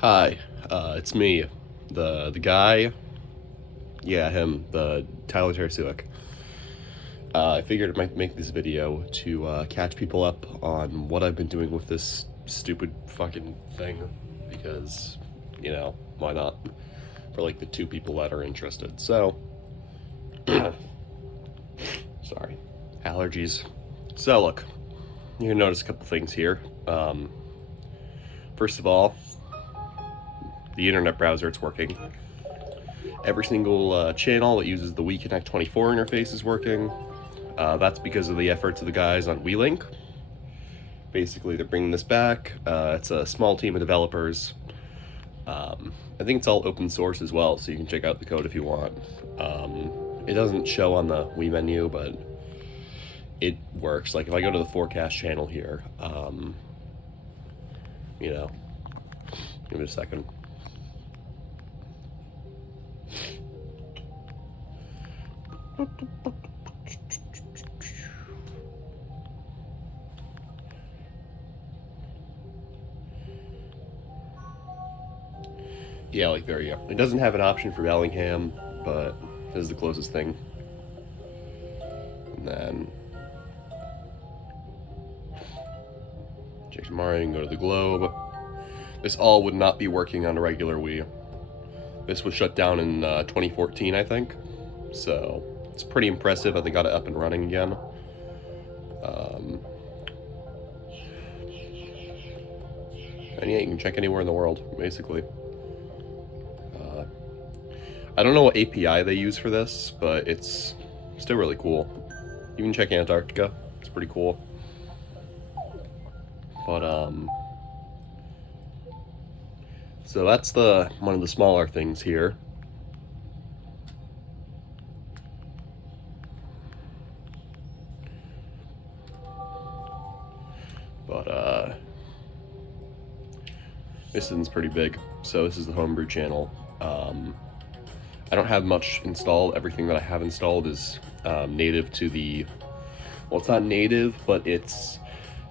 Hi, it's me, the guy. Yeah, him, the Tyler Tarasuic. I figured I might make this video to catch people up on what I've been doing with this stupid fucking thing, because, why not? For like the two people that are interested. So, sorry, allergies. So look, you can notice a couple things here. First of all, the internet browser, it's working. Every single channel that uses the WiiConnect 24 interface is working. That's because of the efforts of the guys on WiiLinux. Basically, they're bringing this back. It's a small team of developers. I think it's all open source as well, so you can check out the code if you want. It doesn't show on the Wii menu, but it works. Like if I go to the forecast channel here, give it a second. Yeah, like there you go. It doesn't have an option for Bellingham, but this is the closest thing. And then Jason Mario, you can go to the globe. This all would not be working on a regular Wii. This was shut down in 2014, I think. So it's pretty impressive that they got it up and running again. And yeah, you can check anywhere in the world, basically. I don't know what API they use for this, but it's still really cool. You can check Antarctica. It's pretty cool. But so that's one of the smaller things here. But this one's pretty big. So this is the homebrew channel. I don't have much installed. Everything that I have installed is native to the, well, it's not native, but it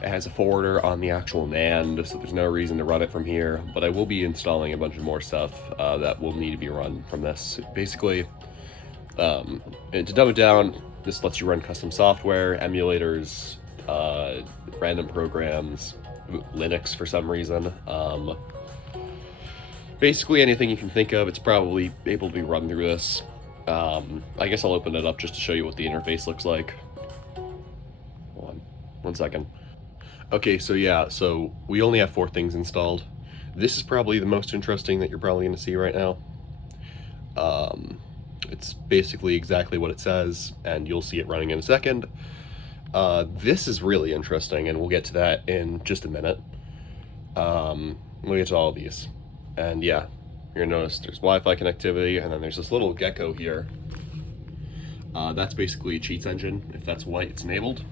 has a forwarder on the actual NAND, so there's no reason to run it from here. But I will be installing a bunch of more stuff that will need to be run from this. Basically, and to dumb it down, this lets you run custom software, emulators, random programs, Linux for some reason. Basically anything you can think of, it's probably able to be run through this. I guess I'll open it up just to show you what the interface looks like. Hold on, 1 second. Okay, so yeah, so we only have 4 things installed. This is probably the most interesting that you're probably going to see right now. It's basically exactly what it says, and you'll see it running in a second. This is really interesting, and we'll get to that in just a minute. We'll get to all of these. And yeah, you're gonna notice there's Wi-Fi connectivity, and then there's this little gecko here. That's basically a cheats engine. If that's white, it's enabled.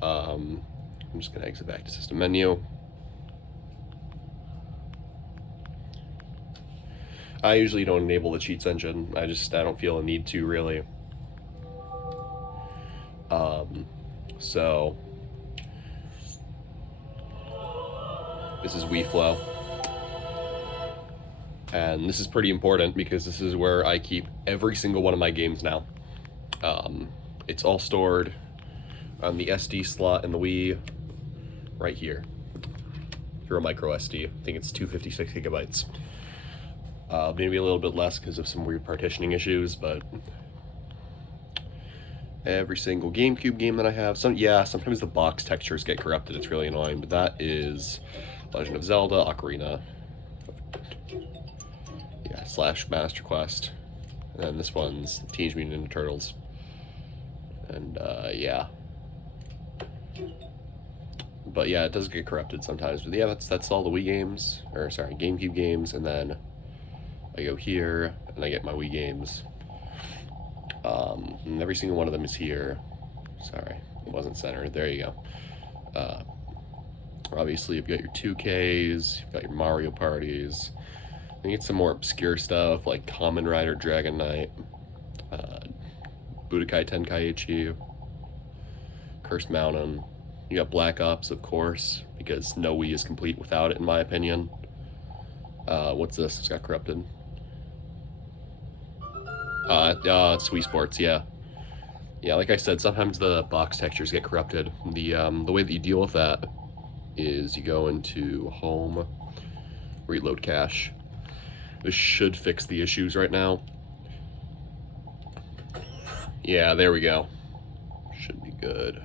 I'm just gonna exit back to system menu. I usually don't enable the cheats engine. I don't feel a need to, really. So this is WiiFlow. And this is pretty important because this is where I keep every single one of my games now. It's all stored on the SD slot in the Wii right here through a micro SD. I think it's 256 gigabytes. Maybe a little bit less because of some weird partitioning issues, but every single GameCube game that I have, sometimes the box textures get corrupted. It's really annoying, but that is Legend of Zelda, Ocarina, / Master Quest, and then this one's Teenage Mutant Ninja Turtles, and yeah. But yeah, it does get corrupted sometimes. But yeah, that's all the Wii games, or sorry, GameCube games, and then I go here and I get my Wii games. And every single one of them is here. Sorry, it wasn't centered. There you go. Obviously, you've got your 2Ks, you've got your Mario parties. You get some more obscure stuff like Kamen Rider Dragon Knight, Budokai Tenkaichi, Cursed Mountain. You got Black Ops, of course, because no Wii is complete without it, in my opinion. What's this? It's got corrupted. It's Wii Sports, yeah. Yeah, like I said, sometimes the box textures get corrupted. The way that you deal with that is you go into Home, Reload Cache. This should fix the issues right now. Yeah, there we go. Should be good.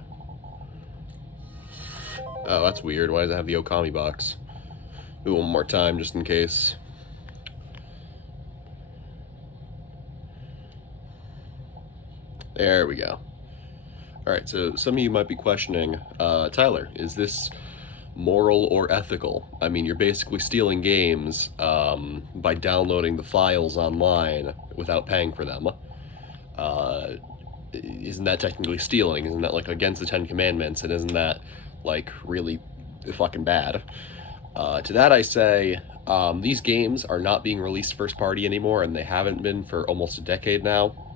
Oh, that's weird. Why does it have the Okami box? Do it one more time, just in case. There we go. Alright, so some of you might be questioning, Tyler, is this moral or ethical? I mean, you're basically stealing games by downloading the files online without paying for them. Isn't that technically stealing? Isn't that, like, against the Ten Commandments? And isn't that, like, really fucking bad? To that I say, these games are not being released first party anymore, and they haven't been for almost a decade now.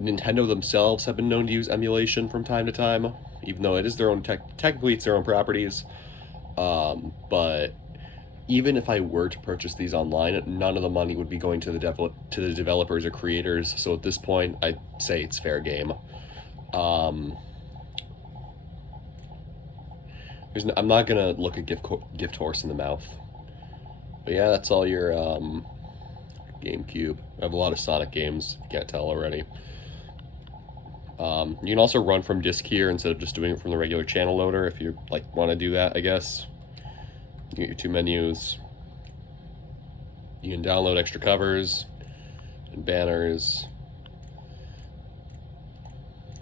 Nintendo themselves have been known to use emulation from time to time, even though it is their own technically it's their own properties. But even if I were to purchase these online, none of the money would be going to the developers or creators. So at this point, I'd say it's fair game. I'm not gonna look a gift horse in the mouth. But yeah, that's all your GameCube. I have a lot of Sonic games, if you can't tell already. You can also run from disk here instead of just doing it from the regular channel loader if you want to do that, I guess. You get your two menus. You can download extra covers and banners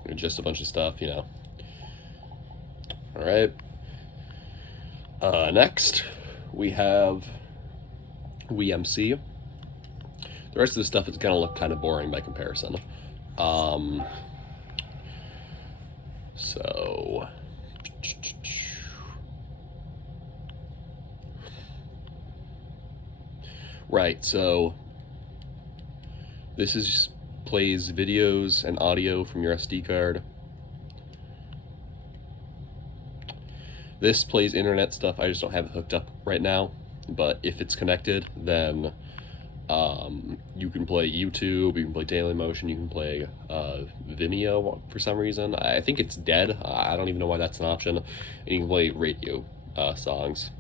and just a bunch of stuff, you know. Alright. Next, we have WiiMC. The rest of the stuff is going to look kind of boring by comparison. So, right, so this plays videos and audio from your SD card. This plays internet stuff. I just don't have it hooked up right now, but if it's connected, then you can play YouTube, you can play Dailymotion, you can play Vimeo for some reason. I think it's dead. I don't even know why that's an option. And you can play radio songs.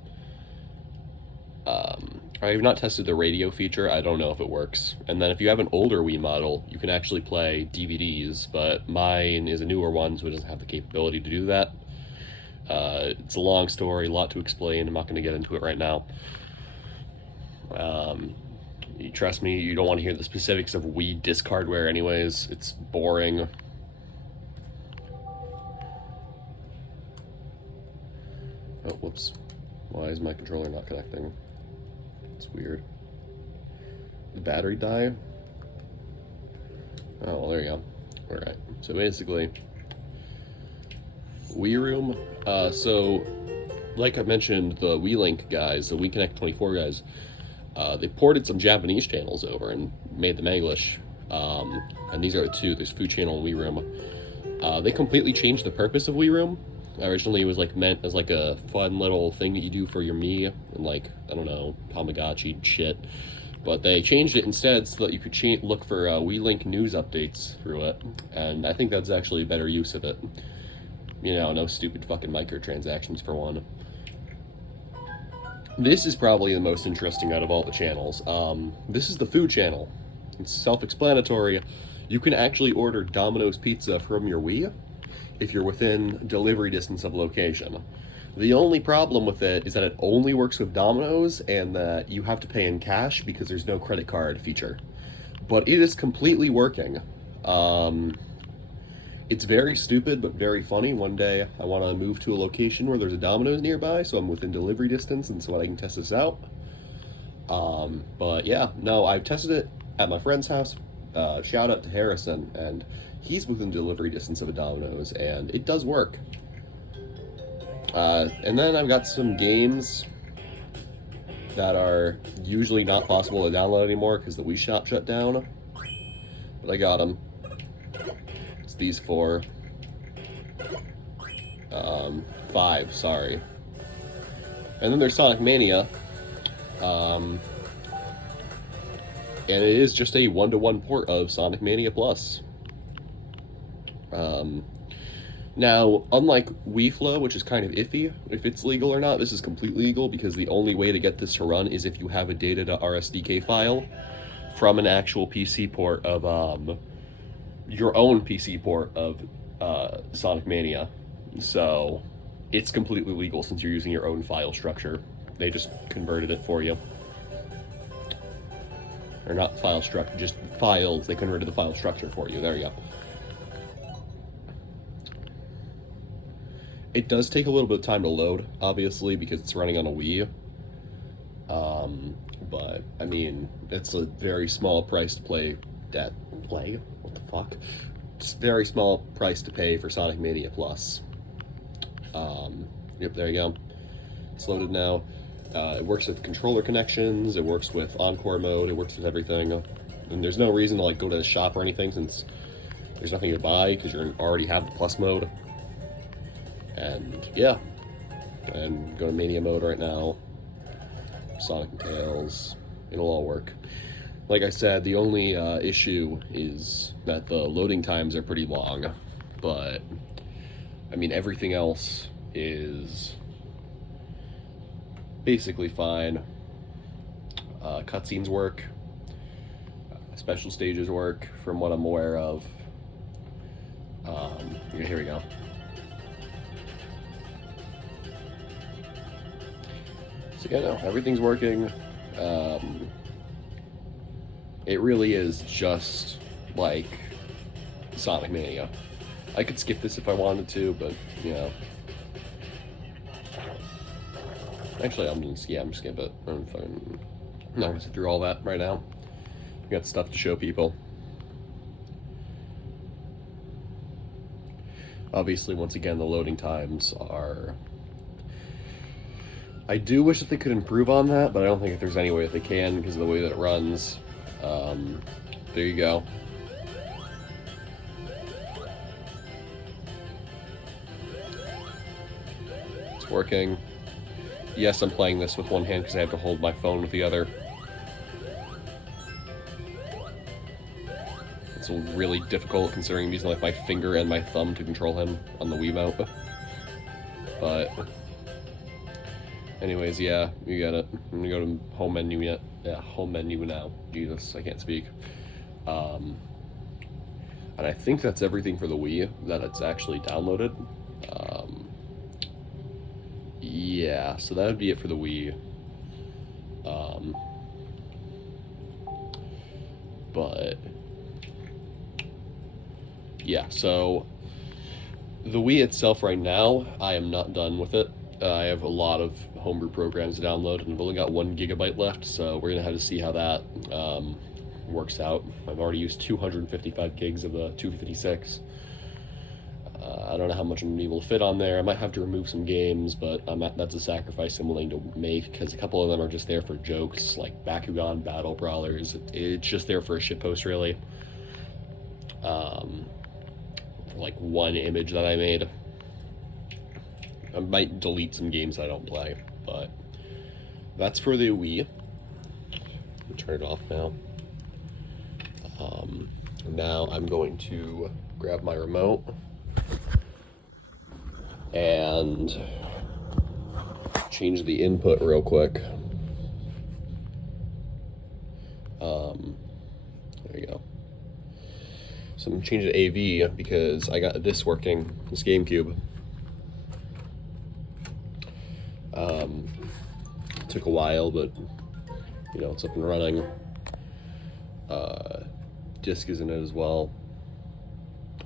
I've not tested the radio feature. I don't know if it works. And then if you have an older Wii model, you can actually play DVDs, but mine is a newer one, so it doesn't have the capability to do that. It's a long story, a lot to explain. I'm not going to get into it right now. You trust me, you don't want to hear the specifics of Wii disc hardware anyways. It's boring. Oh, whoops. Why is my controller not connecting? It's weird. The battery die? Oh, well, there you go. Alright, so basically, Wii Room. So, like I mentioned, the WiiLink guys, the WiiConnect 24 guys, they ported some Japanese channels over and made them English. And these are the two. There's Food Channel and Wii Room. They completely changed the purpose of Wii Room. Originally, it was meant as a fun little thing that you do for your Mii and I don't know, Tamagotchi shit. But they changed it instead so that you could look for WiiLink news updates through it. And I think that's actually a better use of it. You know, no stupid fucking microtransactions for one. This is probably the most interesting out of all the channels. This is the food channel. It's self-explanatory. You can actually order Domino's pizza from your Wii if you're within delivery distance of location. The only problem with it is that it only works with Domino's and that you have to pay in cash because there's no credit card feature. But it is completely working. It's very stupid, but very funny. One day, I want to move to a location where there's a Domino's nearby, so I'm within delivery distance, and so I can test this out. But yeah, no, I've tested it at my friend's house. Shout out to Harrison, and he's within delivery distance of a Domino's, and it does work. And then I've got some games that are usually not possible to download anymore because the Wii Shop shut down. But I got them. These four. 5, sorry. And then there's Sonic Mania, and it is just a one-to-one port of Sonic Mania Plus. Now, unlike WiiFlow, which is kind of iffy if it's legal or not, this is completely legal because the only way to get this to run is if you have a data.rsdk file from an actual PC port of your own PC port of Sonic Mania. So it's completely legal since you're using your own file structure. They just converted it for you. Or not file structure, just files. They converted the file structure for you. There you go. It does take a little bit of time to load, obviously, because it's running on a Wii. But, I mean, it's a very small price to play. What the fuck? It's a very small price to pay for Sonic Mania Plus. Yep, there you go. It's loaded now. It works with controller connections, it works with Encore mode, it works with everything. And there's no reason to like go to the shop or anything since there's nothing to buy because you already have the Plus mode. And yeah, and go to Mania mode right now. Sonic and Tails, it'll all work. Like I said, the only issue is that the loading times are pretty long, but I mean everything else is basically fine. Cutscenes work, special stages work from what I'm aware of. Here we go. So yeah, no, everything's working. It really is just like Sonic Mania. I could skip this if I wanted to, but you know. Actually, I'm gonna skip it. I'm not gonna sit through all that right now. We got stuff to show people. Obviously, once again, the loading times are... I do wish that they could improve on that, but I don't think that there's any way that they can because of the way that it runs. There you go. It's working. Yes, I'm playing this with one hand because I have to hold my phone with the other. It's really difficult considering I'm using like my finger and my thumb to control him on the Wiimote. But anyways, yeah, you got it. I'm gonna go to home menu yet. Yeah, home menu now. Jesus, I can't speak. And I think that's everything for the Wii that it's actually downloaded. Yeah, so that would be it for the Wii. But yeah, so the Wii itself right now, I am not done with it. I have a lot of homebrew programs to download, and I've only got 1 gigabyte left, so we're gonna have to see how that works out. I've already used 255 gigs of the 256. I don't know how much I'm gonna be able to fit on there. I might have to remove some games, but that's a sacrifice I'm willing to make because a couple of them are just there for jokes, like Bakugan Battle Brawlers. It's just there for a shitpost, really. Like one image that I made. I might delete some games I don't play, but that's for the Wii. I'll turn it off now. Now I'm going to grab my remote and change the input real quick. There you go. So I'm going to change the AV because I got this working, this GameCube. Took a while, but you know, it's up and running. Disk is in it as well.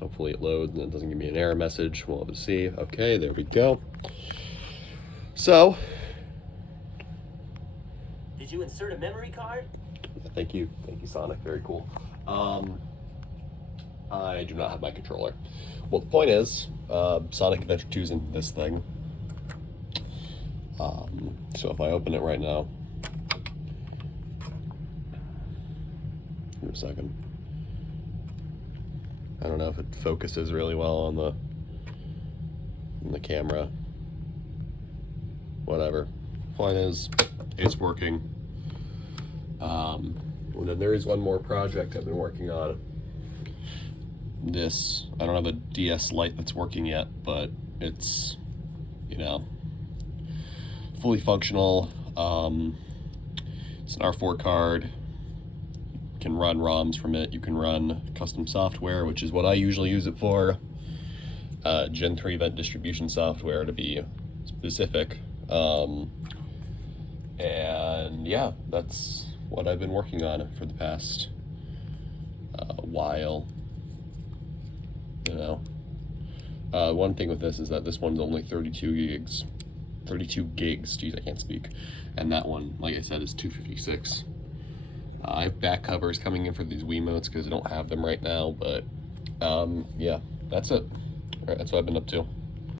Hopefully it loads and it doesn't give me an error message. We'll have to see. Okay, there we go. So, did you insert a memory card? Thank you, Sonic. Very cool. I do not have my controller. Well, the point is, Sonic Adventure 2 is in this thing. So if I open it right now, give me a second. I don't know if it focuses really well on the camera. Whatever. point is, it's working. And then there is one more project I've been working on. This, I don't have a DS Lite that's working yet, but it's, you know, fully functional. It's an R4 card. You can run ROMs from it. You can run custom software, which is what I usually use it for. Gen 3 event distribution software, to be specific. And yeah, that's what I've been working on for the past while. You know, one thing with this is that this one's only 32 gigs. Geez, I can't speak. And that one, like I said, is 256. I have back covers coming in for these Wiimotes because I don't have them right now, but yeah, that's it. All right, that's what I've been up to.